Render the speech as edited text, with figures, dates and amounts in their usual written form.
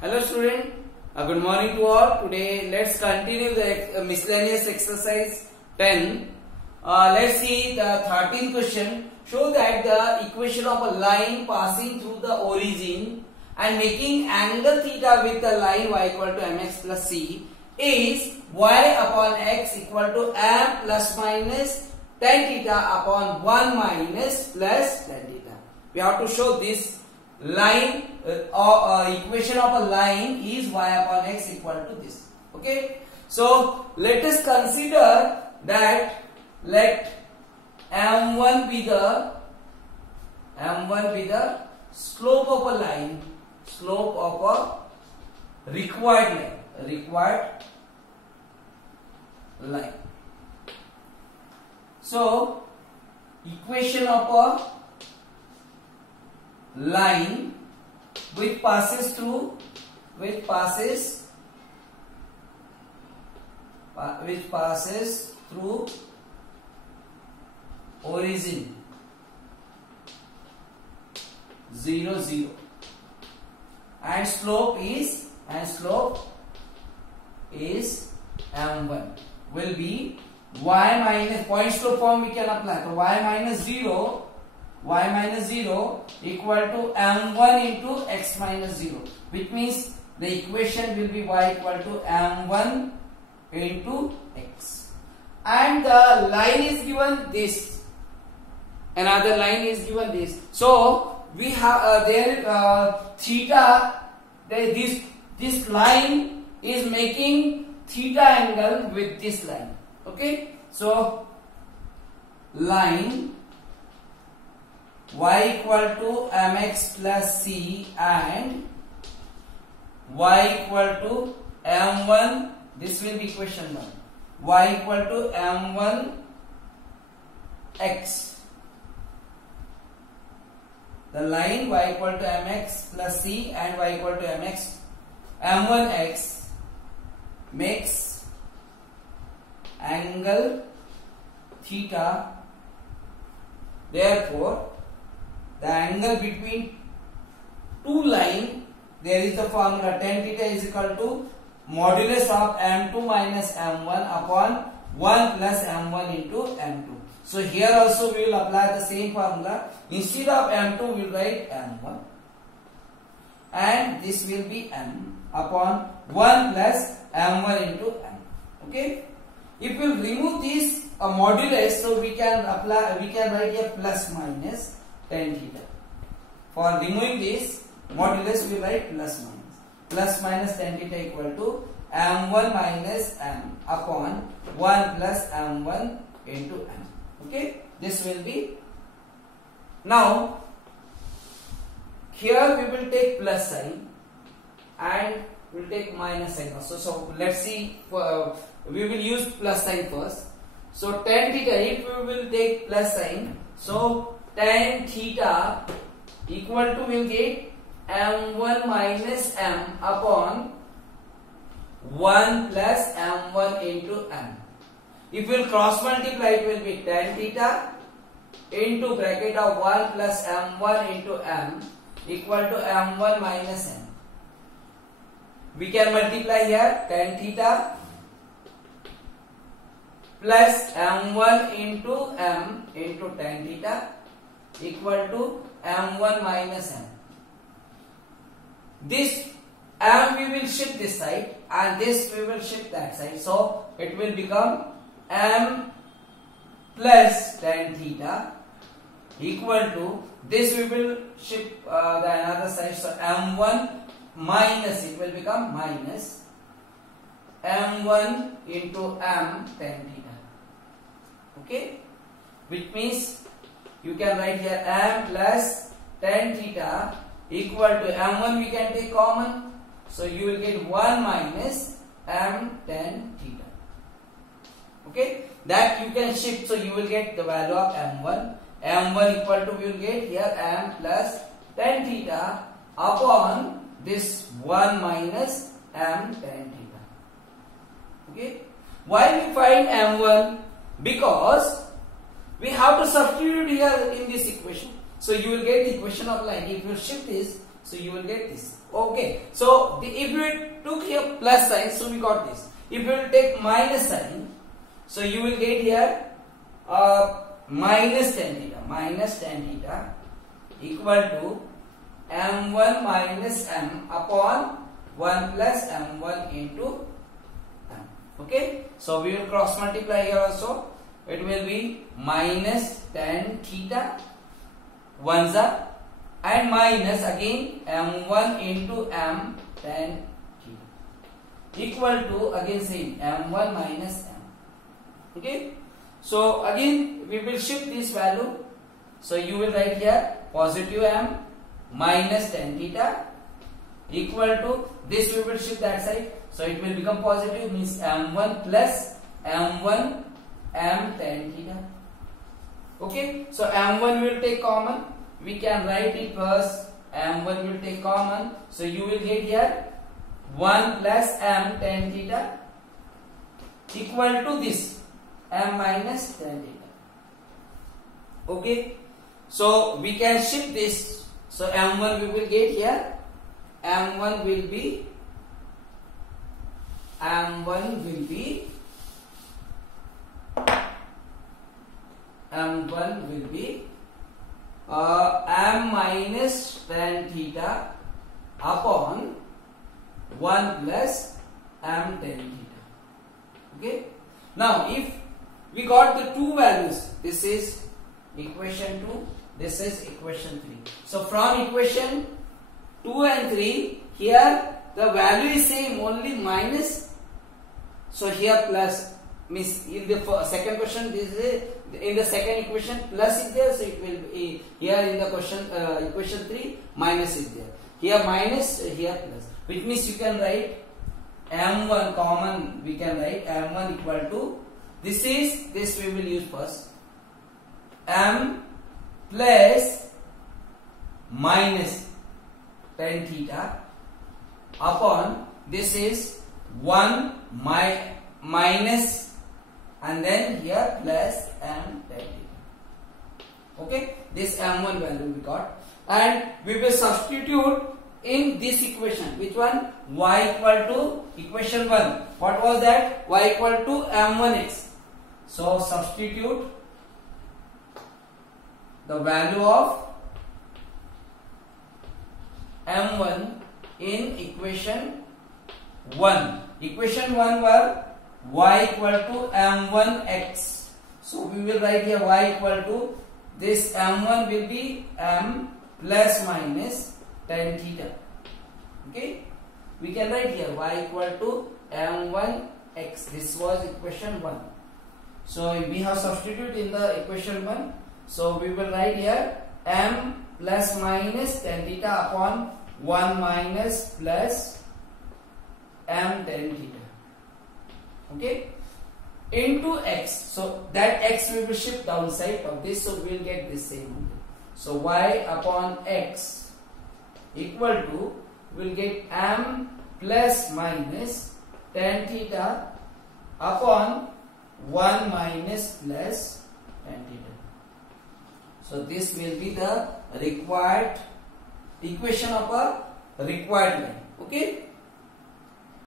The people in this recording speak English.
Hello student, good morning to all. Today let's continue the miscellaneous exercise 10. Let's see the 13th question. Show that the equation of a line passing through the origin and making angle theta with the line y equal to mx plus c is y upon x equal to m plus minus tan theta upon 1 minus plus tan theta. We have to show this line equation of a line is y upon x equal to this. Okay, so let us consider that let m1 be the slope of a line, slope of a required line. So equation of a line which passes through origin 0 0 and slope is m1 will be y minus point slope form we can apply. So y minus 0 equal to m1 into x minus 0, which means the equation will be y equal to m1 into x, and the line is given this, another line is given this. So we have theta, this line is making theta angle with this line. Okay, so line y equal to mx plus c and y equal to m1, this will be equation 1, y equal to m1 x. The line y equal to mx plus c and y equal to m1 x makes angle theta. Therefore the angle between two lines, there is the formula tan theta is equal to modulus of m2 minus m1 upon 1 plus m1 into m2. So here also we will apply the same formula. Instead of m2 we will write m1 and this will be m upon 1 plus m1 into m. Okay, if we remove this modulus, so we can write a plus minus tan theta. For removing this modulus we write plus minus tan theta equal to m1 minus m upon 1 plus m1 into m. Okay, this will be. Now here we will take plus sign and we will take minus sign also. So let's see, we will use plus sign first. So tan theta, if we will take plus sign, so tan theta equal to, we will get m1 minus m upon 1 plus m1 into m. If we will cross multiply, it will be tan theta into bracket of 1 plus m1 into m equal to m1 minus m. We can multiply here tan theta plus m1 into m into tan theta equal to m1 minus m. This m we will shift this side and this we will shift that side. So it will become m plus tan theta equal to, this we will shift the another side. So m1 minus, it will become minus m1 into m tan theta. Okay, which means you can write here m plus tan theta equal to m1 we can take common, so you will get 1 minus m tan theta. Okay, that you can shift, so you will get the value of m1 equal to, we will get here m plus tan theta upon this 1 minus m tan theta. Okay, why we find m1? Because we have to substitute here in this equation. So you will get the equation of line. If you shift this, So you will get this. Okay. So if you took here plus sign, so we got this. If you will take minus sign, so you will get here minus tan theta equal to m1 minus m upon 1 plus m1 into m. Okay. So we will cross multiply here also. It will be minus tan theta 1 and minus again m1 into m tan theta equal to again same m1 minus m. Okay. So again we will shift this value. So you will write here positive m minus tan theta equal to this, we will shift that side. So it will become positive, means m1 plus m1 m tan theta. Okay. So m1 will take common. We can write it first. M1 will take common. So you will get here 1 plus m tan theta equal to this m minus tan theta. Okay. So we can shift this. So m1 we will get here. M1 will be m minus tan theta upon 1 plus m tan theta. Okay. Now if we got the two values, this is equation 2, this is equation 3. So from equation 2 and 3, here the value is same, only minus. So here plus, means in the second question, this is in the second equation plus is there, so it will be here in the question equation 3 minus is there. Here minus, here plus, which means you can write m1 common. We can write m1 equal to this we will use first, m plus minus tan theta upon this is 1 minus and then here plus m tan theta. Okay, this m1 value we got, and we will substitute in this equation. Which one? Y equal to equation 1. What was that? Y equal to m1x. So substitute the value of m1 in equation 1. Equation 1 were y equal to m1x. So we will write here y equal to this m1 will be m plus minus tan theta. Okay, we can write here y equal to m1x. This was equation 1. So we have substituted in the equation 1. So we will write here m plus minus tan theta upon 1 minus plus m tan theta. Okay, into x. So that x we will shift downside of this, so we will get this same. So y upon x equal to, will get m plus minus tan theta upon 1 minus plus tan theta. So this will be the required equation of a required line. Okay.